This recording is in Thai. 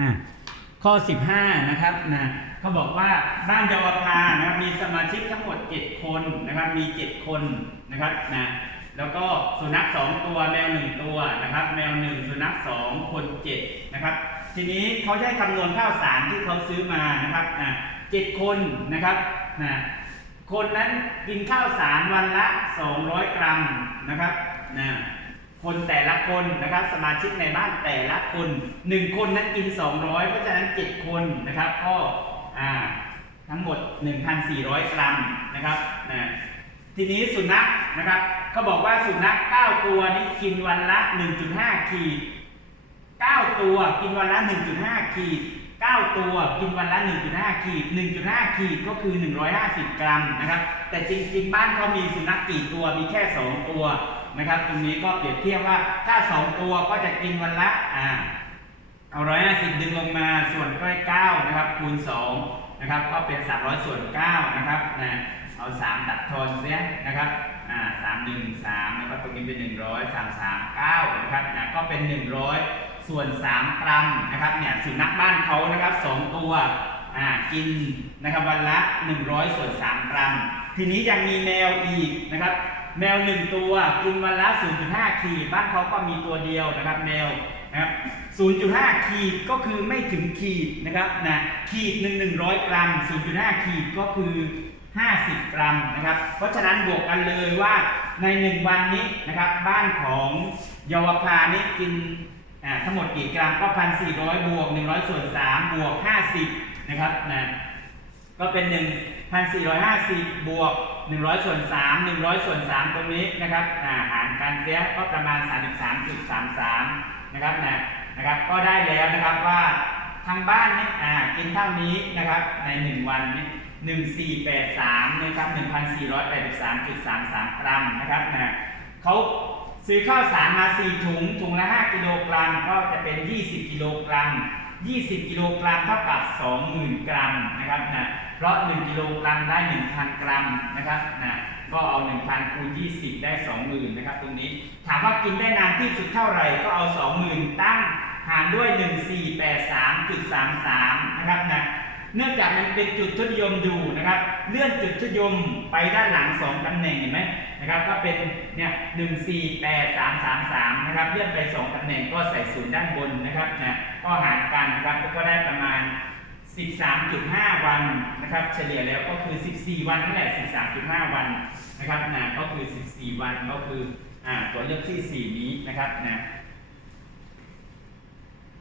อะข้อ 15 นะครับนะเขาบอกว่าบ้านเยาวภานะครับมีสมาชิกทั้งหมด 7 คนนะครับมี 7 คนนะครับนะแล้วก็สุนัข 2 ตัวแมว 1 ตัวนะครับแมว 1 สุนัข 2 คน 7 นะครับ ทีนี้เขาจะให้คำนวณข้าวสารที่เขาซื้อมานะครับนะเจ็ดคนนะครับนะคนนั้นกินข้าวสารวันละ 200 กรัมนะครับนะ คนแต่ละคนนะครับ สมาชิกในบ้านแต่ละคน 1 คนนั้นกิน 200 เพราะฉะนั้น 7 คนนะครับก็อ่าทั้งหมด 1,400 กรัมนะครับนะทีนี้สุนัขนะครับเขาบอกว่าสุนัข9ตัวนี้กินวันละ 1.5 ขีด 9 ตัวกินวันละ 1.5 ขีด 9 ตัวกินวันละ 1.5 ขีด 1.5 ขีดก็คือ 150 กรัมนะครับ แต่จริงๆ บ้านเขามีสุนัขกี่ตัว มีแค่ 2 ตัว นะครับ ตรงนี้ก็เปรียบเทียบว่าถ้า 2 ตัวก็จะกินวันละอ่าเอา150ดึงลงมาส่วนก้อย9นะครับคูณ2นะครับก็เป็น 300 ส่วน9นะครับนะเอา3ตัดทอนเสียนะครับอ่า3 1 3แล้วก็ตรงนี้เป็น100 3 3 9นะครับนะก็เป็น 100 ส่วน 3 กรัมนะครับเนี่ยสุนัขบ้านเขานะครับ 2 ตัวอ่ากินนะครับวันละ 100 ส่วน 3 กรัม ทีนี้ยังมีแมวอีกนะครับ แมว1ตัวกินวันละ 0.5 ขีดบ้านเขาก็มีตัวเดียวนะครับแมวนะครับ 0.5 ขีดก็คือไม่ถึงขีดนะครับนะขีดหนึ่ง100กรัม 0.5 ขีดก็คือ 50 กรัมนะครับ เพราะฉะนั้นบวกกันเลยว่าใน 1 วันนี้นะครับ บ้านของเยาวภานี่กินทั้งหมดกี่กรัมก็ 1,400 บวก 100 ส่วน 3 บวก 50 นะครับนะ ก็เป็น 1,450 บวก 100 ส่วน 3 100 ส่วน 3 ตรงนี้นะครับอ่าหารกันเสียก็ประมาณ 33.33 นะครับนะนะครับ ก็ได้แล้วนะครับว่าทางบ้านนี่อ่ากินเท่านี้นะครับใน 1 วันนี้1483นะครับ1,483.33 กรัมนะครับนะเขาซื้อข้าวสารมา 4 ถุง ถุงละ 5 กิโลกรัม ก็จะเป็น 20 กิโลกรัม 20 กิโลกรัมเท่ากับ 20,000 กรัมนะครับนะเพราะ 1 กิโลกรัมได้ 1,000 กรัมนะครับนะก็เอา 1,000 คูณ 20 ได้ 20,000 นะครับ ตรงนี้ ถามว่ากินได้นานที่สุดเท่าไหร่ ก็เอา 20,000 ตั้งหารด้วย 1483.33 นะครับนะ เนื่องจากมันเป็นจุดทศนิยมอยู่นะครับ เลื่อนจุดทศนิยมไปด้านหลัง 2ตำแหน่งเห็นไหมนะครับ ก็เป็นเนี่ยหนึ่งสี่แปดสามสามสามนะครับ เลื่อนไป 2ตำแหน่งก็ใส่ศูนย์ด้านบนนะครับนะก็หารกันนะครับก็ได้ประมาณ 13.5 วันนะครับ เฉลี่ยแล้วก็คือ 14 วันนั่นแหละ 13.5 วันนะครับนะก็คือ 14 วันก็คืออ่าตัวเลือกที่ 4 นี้นะครับนะ